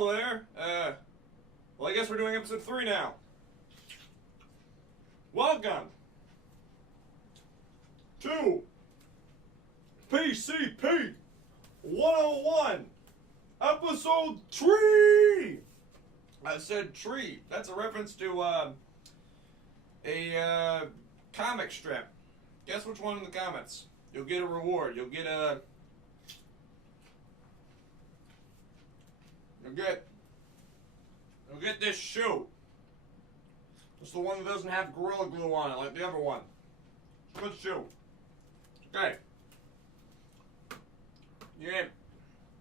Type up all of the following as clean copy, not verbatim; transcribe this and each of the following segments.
Hello there. Well, I guess we're doing episode 3 now. Welcome to PCP 101, episode 3. I said tree. That's a reference to a comic strip. Guess which one in the comments? You'll get a reward. You'll get this shoe. It's the one that doesn't have Gorilla Glue on it like the other one. Good shoe. Okay. You can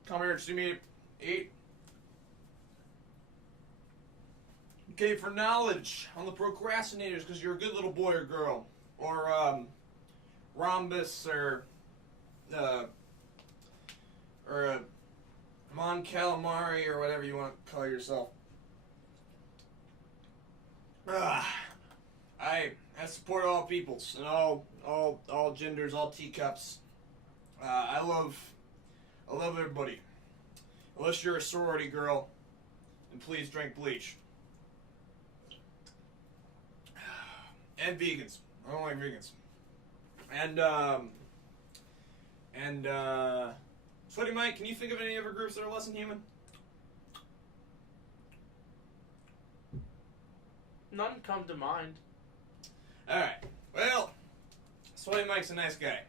come here and see me eat. Okay, for knowledge on the procrastinators, because you're a good little boy or girl. Or, Rhombus, or Mon Calamari, or whatever you want to call yourself. I support all peoples and all genders, all teacups. I love everybody. Unless you're a sorority girl, and please drink bleach. And vegans. I don't like vegans. And Sweaty Mike, can you think of any other groups that are less than human? None come to mind. Alright. Well, Sweaty Mike's a nice guy.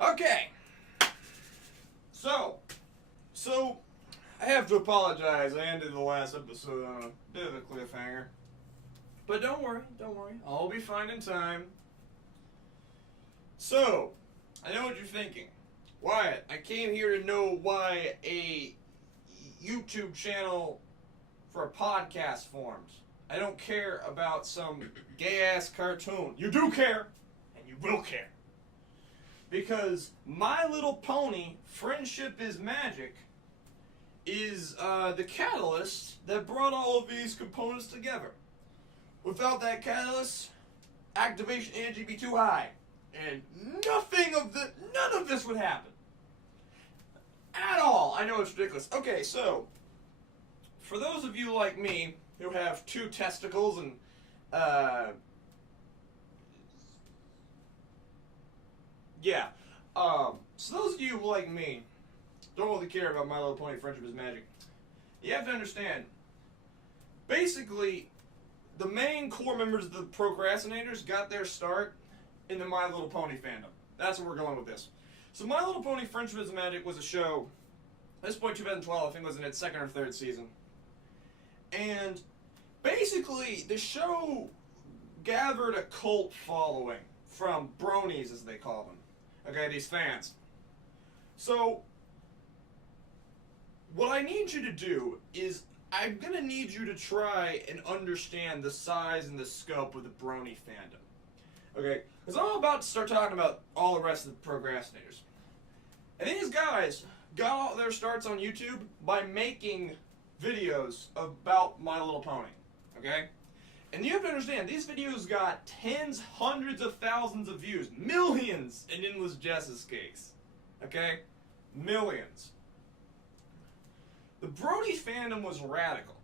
Okay. So, I have to apologize. I ended the last episode on a bit of a cliffhanger. But don't worry. I'll be fine in time. So, I know what you're thinking. Wyatt, I came here to know why a YouTube channel for a podcast formed. I don't care about some gay-ass cartoon. You do care, and you will care. Because My Little Pony, Friendship is Magic, is the catalyst that brought all of these components together. Without that catalyst, activation energy would be too high. And none of this would happen. At all. I know it's ridiculous. Okay, so, for those of you like me, who have 2 testicles and, so those of you like me, don't really care about My Little Pony Friendship is Magic, you have to understand, basically, the main core members of the procrastinators got their start in the My Little Pony fandom. That's where we're going with this. So My Little Pony Friendship is Magic was a show, at this point 2012, I think it was in its 2nd or 3rd season. And basically, the show gathered a cult following from bronies, as they call them. Okay, these fans. So, what I need you to do is, I'm going to need you to try and understand the size and the scope of the brony fandom. Okay? Because I'm about to start talking about all the rest of the procrastinators. And these guys got all their starts on YouTube by making videos about My Little Pony. Okay? And you have to understand, these videos got tens, hundreds of thousands of views. Millions in Endless Jess's case. Okay? Millions. The Brody fandom was radical.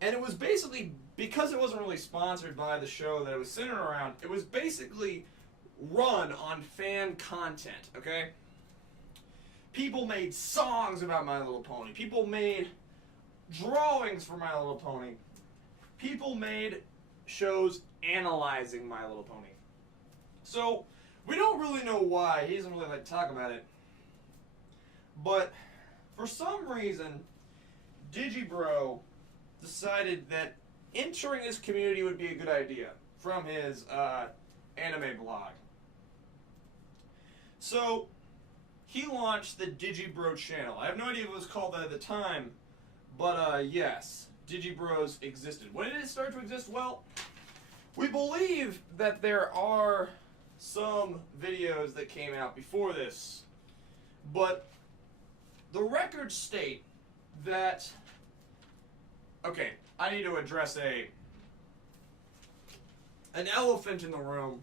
And it was basically, because it wasn't really sponsored by the show that it was centered around, it was basically run on fan content, okay? People made songs about My Little Pony. People made drawings for My Little Pony. People made shows analyzing My Little Pony. So, we don't really know why. He doesn't really like to talk about it. But, for some reason, Digibro decided that entering this community would be a good idea from his anime blog. So, he launched the Digibro channel. I have no idea what it was called at the time, but yes, Digibros existed. When did it start to exist? Well, we believe that there are some videos that came out before this, but the records state that, okay, I need to address an elephant in the room.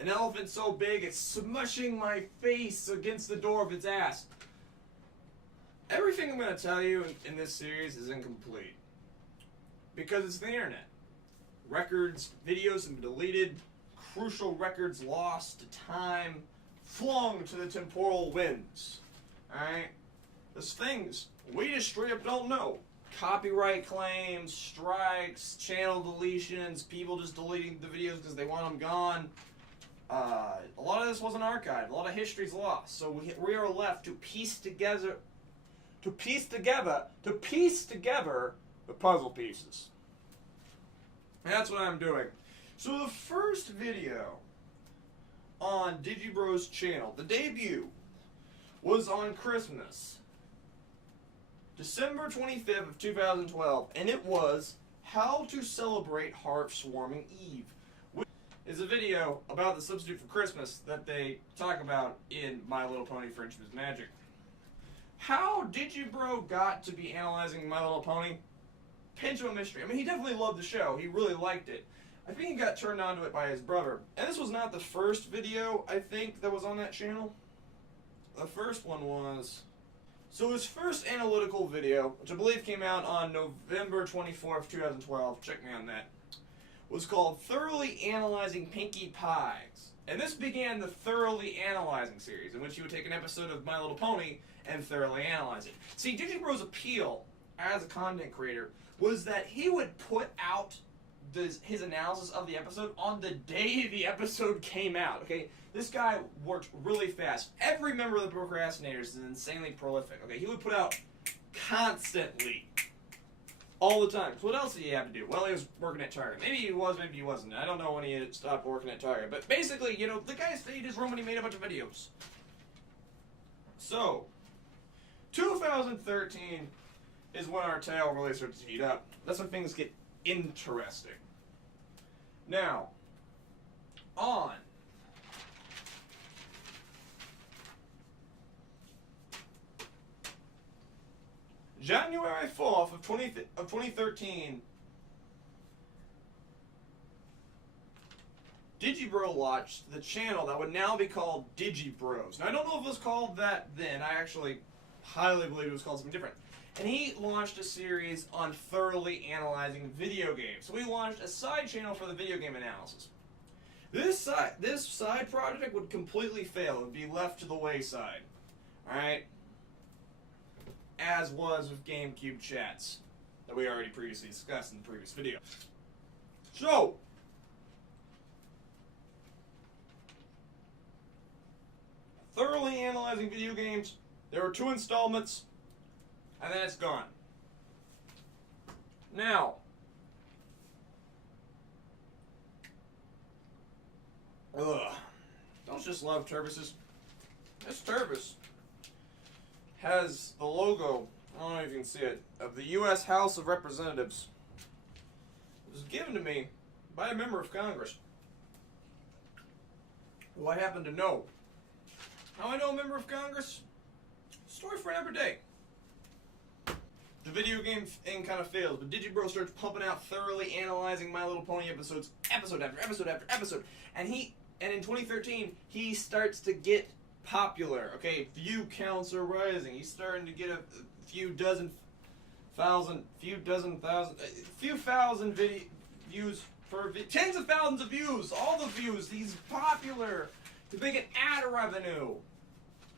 An elephant so big it's smushing my face against the door of its ass. Everything I'm going to tell you in this series is incomplete. Because it's the internet. Records, videos have been deleted, crucial records lost to time, flung to the temporal winds. Alright? There's things we just straight up don't know. Copyright claims, strikes, channel deletions, people just deleting the videos because they want them gone. A lot of this wasn't archived. A lot of history's lost. So we are left to piece together the puzzle pieces. And that's what I'm doing. So the first video on DigiBro's channel, the debut, was on Christmas, December 25th of 2012, and it was How to Celebrate Heartwarming Eve. Which is a video about the substitute for Christmas that they talk about in My Little Pony Friendship is Magic. How DigiBro got to be analyzing My Little Pony? Pinch of a mystery. I mean, he definitely loved the show. He really liked it. I think he got turned on to it by his brother. And this was not the first video, I think, that was on that channel. The first one was... So his first analytical video, which I believe came out on November 24th, 2012, check me on that, was called Thoroughly Analyzing Pinkie Pies. And this began the Thoroughly Analyzing series, in which he would take an episode of My Little Pony and thoroughly analyze it. See, DigiBro's appeal as a content creator was that he would put out his analysis of the episode on the day the episode came out, okay? This guy worked really fast. Every member of the Procrastinators is insanely prolific, okay? He would put out constantly, all the time. So what else did he have to do? Well, he was working at Target. Maybe he was, maybe he wasn't. I don't know when he had stopped working at Target. But basically, you know, the guy stayed in his room and he made a bunch of videos. So, 2013 is when our tale really starts to heat up. That's when things get interesting. Now, on January 4th of 2013, DigiBro launched the channel that would now be called DigiBros. Now, I don't know if it was called that then. I actually highly believe it was called something different. And he launched a series on thoroughly analyzing video games. So we launched a side channel for the video game analysis. This side project would completely fail. It would be left to the wayside. Alright? As was with GameCube chats that we already previously discussed in the previous video. So, thoroughly analyzing video games. There were 2 installments. And then it's gone. Now, don't just love Turbises. This Turbis has the logo, I don't know if you can see it, of the U.S. House of Representatives. It was given to me by a member of Congress who I happen to know. How I know a member of Congress? Story for another day. The video game thing kind of fails, but DigiBro starts pumping out thoroughly analyzing My Little Pony episodes, episode after episode after episode, and in 2013 he starts to get popular. Okay, view counts are rising. He's starting to get a few thousand views per video, tens of thousands of views, all the views. He's popular. He's making ad revenue.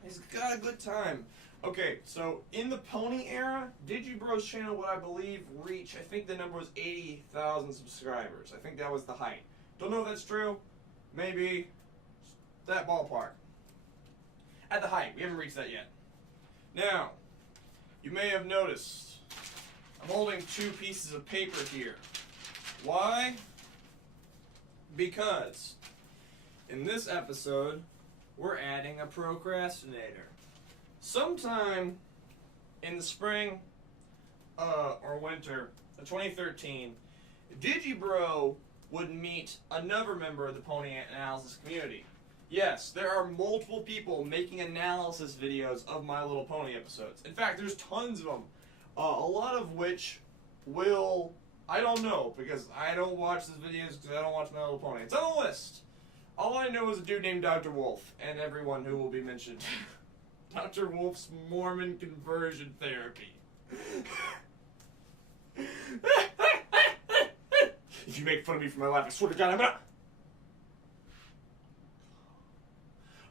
He's got a good time. Okay, so in the Pony era, DigiBro's channel would, I believe, reach, I think the number was 80,000 subscribers. I think that was the height. Don't know if that's true. Maybe that ballpark. At the height. We haven't reached that yet. Now, you may have noticed I'm holding 2 pieces of paper here. Why? Because in this episode, we're adding a procrastinator. Sometime in the spring or winter of 2013, DigiBro would meet another member of the Pony Analysis community. Yes, there are multiple people making analysis videos of My Little Pony episodes. In fact, there's tons of them. A lot of which will... I don't know, because I don't watch these videos because I don't watch My Little Pony. It's on the list. All I know is a dude named Dr. Wolf, and everyone who will be mentioned. Dr. Wolf's Mormon conversion therapy. If you make fun of me for my life, I swear to God, I'm gonna...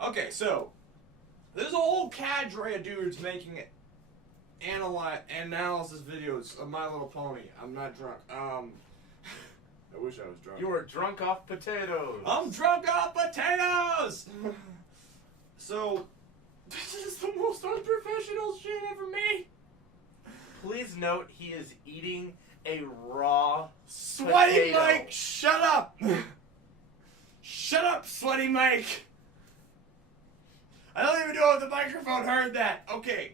Okay, so there's a whole cadre of dudes making analysis videos of My Little Pony. I'm not drunk. I wish I was drunk. You were drunk off potatoes. I'm drunk off potatoes! So, this is the most unprofessional shit ever made. Please note he is eating a raw Sweaty potato. Mike, shut up! Shut up, Sweaty Mike! I don't even know if the microphone heard that. Okay,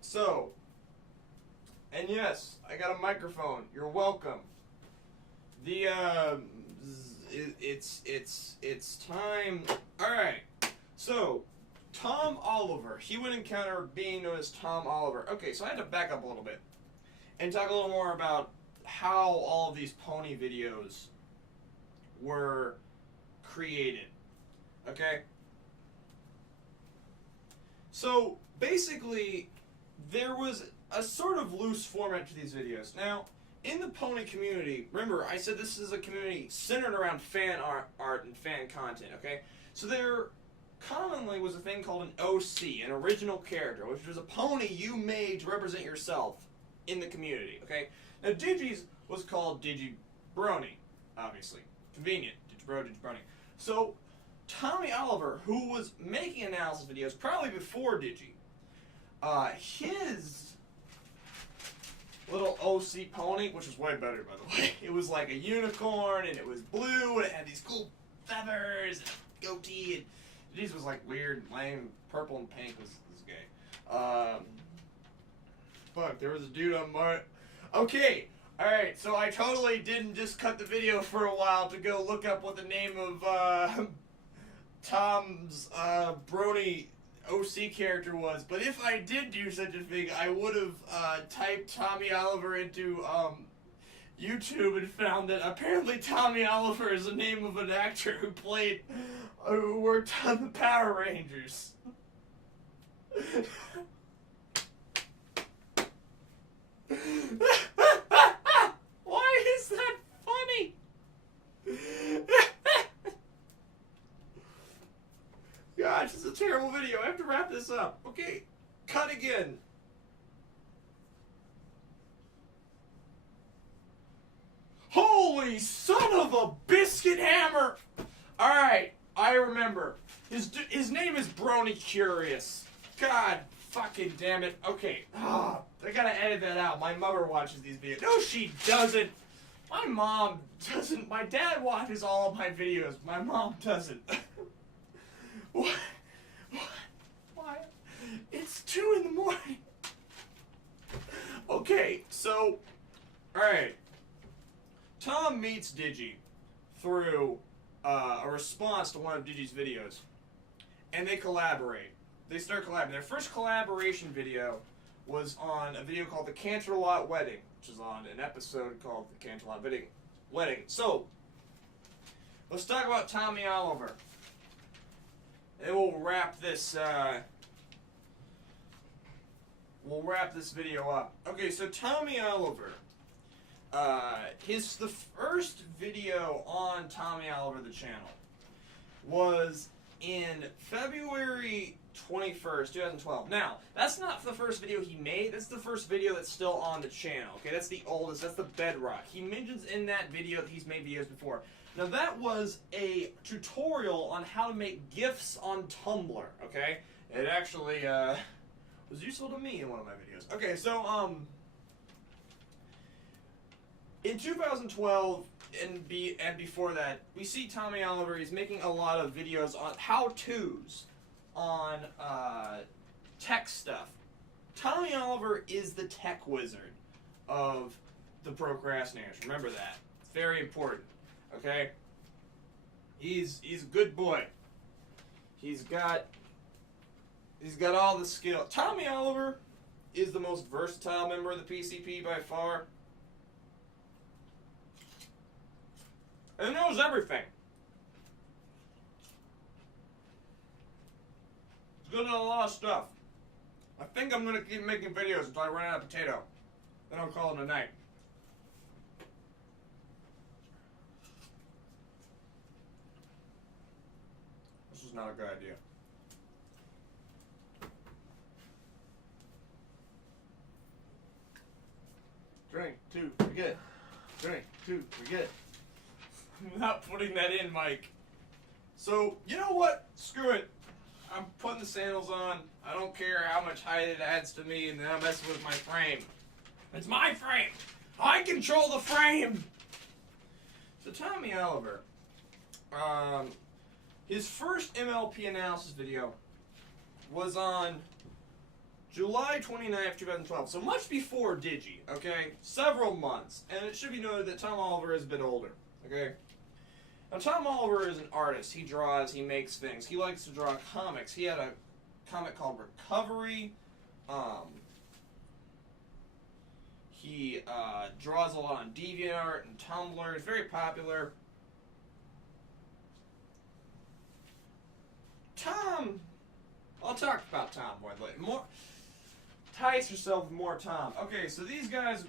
so, and yes, I got a microphone. You're welcome. The it's time. All right, so Tom Oliver. He would encounter being known as Tom Oliver. Okay, so I had to back up a little bit and talk a little more about how all of these pony videos were created. Okay. So, basically, there was a sort of loose format to these videos. Now, in the pony community, remember, I said this is a community centered around fan art and fan content, okay? So there commonly was a thing called an OC, an original character, which was a pony you made to represent yourself in the community, okay? Now, Digi's was called Digi Brony, obviously. Convenient. Digibro, Digibrony. So, Tommy Oliver, who was making analysis videos probably before Digi, his little OC pony, which was way better, by the way. It was like a unicorn, and it was blue, and it had these cool feathers, and a goatee, and Digi's was like weird and lame. Purple and pink was gay. Fuck, there was a dude on my... Okay, alright, so I totally didn't just cut the video for a while to go look up what the name of, Tom's Brony OC character was, but if I did do such a thing, I would have typed Tommy Oliver into YouTube and found that apparently Tommy Oliver is the name of an actor who worked on the Power Rangers. Why is that funny? Gosh, this is a terrible video. I have to wrap this up. Okay, cut again. Holy son of a biscuit hammer! Alright, I remember. His name is Brony Curious. God fucking damn it. Okay, I gotta edit that out. My mother watches these videos. No, she doesn't. My mom doesn't. My dad watches all of my videos. My mom doesn't. What? Why? It's 2 in the morning. Okay, so, alright. Tom meets Digi through a response to one of Digi's videos. And they collaborate. They start collaborating. Their first collaboration video was on a video called The Canterlot Wedding, which is on an episode called The Canterlot Wedding. So, let's talk about Tommy Oliver. And we'll wrap this video up. Okay, so Tommy Oliver, the first video on Tommy Oliver the channel was in February 21st, 2012. Now, that's not the first video he made, that's the first video that's still on the channel, okay? That's the oldest, that's the bedrock. He mentions in that video that he's made videos before. Now that was a tutorial on how to make GIFs on Tumblr, okay? It actually, was useful to me in one of my videos. Okay, so, in 2012 and before that, we see Tommy Oliver, he's making a lot of videos on how-tos on, tech stuff. Tommy Oliver is the tech wizard of the Procrastinators. Remember that. It's very important. Okay? He's a good boy. He's got all the skill. Tommy Oliver is the most versatile member of the PCP by far. And knows everything. He's good at a lot of stuff. I think I'm gonna keep making videos until I run out of potato. Then I'll call it a night. This is not a good idea. Drink, 2, we're good. Drink, 2, we're good. I'm not putting that in, Mike. So, you know what? Screw it. I'm putting the sandals on. I don't care how much height it adds to me, and then I'm messing with my frame. It's my frame. I control the frame. So Tommy Oliver, his first MLP analysis video was on July 29th, 2012. So much before Digi, okay? Several months. And it should be noted that Tom Oliver is a bit older, okay? Now, Tom Oliver is an artist. He draws, he makes things. He likes to draw comics. He had a comic called Recovery. He draws a lot on DeviantArt and Tumblr. He's very popular. Tom, I'll talk about Tom more later. Entice yourself with more Tom. Okay, so these guys,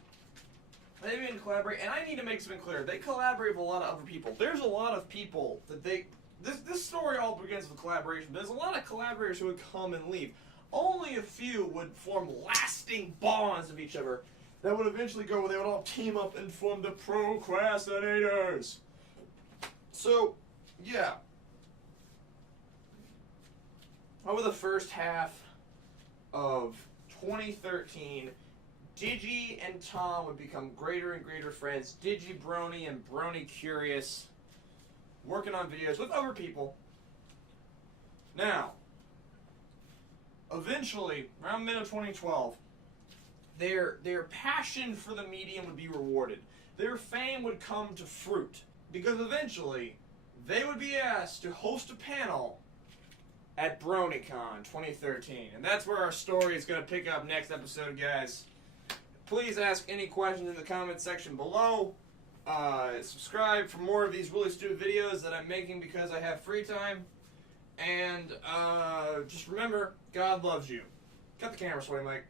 they begin to collaborate, and I need to make something clear. They collaborate with a lot of other people. There's a lot of people that this story all begins with collaboration. There's a lot of collaborators who would come and leave. Only a few would form lasting bonds of each other that would eventually go where they would all team up and form the Procrastinators. So, yeah. Over the first half of 2013, Digi and Tom would become greater and greater friends. Digi Brony and Brony Curious, working on videos with other people. Now, eventually, around mid of 2012, their passion for the medium would be rewarded. Their fame would come to fruit, because eventually, they would be asked to host a panel at BronyCon 2013. And that's where our story is going to pick up next episode, guys. Please ask any questions in the comments section below. Subscribe for more of these really stupid videos that I'm making because I have free time. And just remember, God loves you. Cut the camera sway, Mike.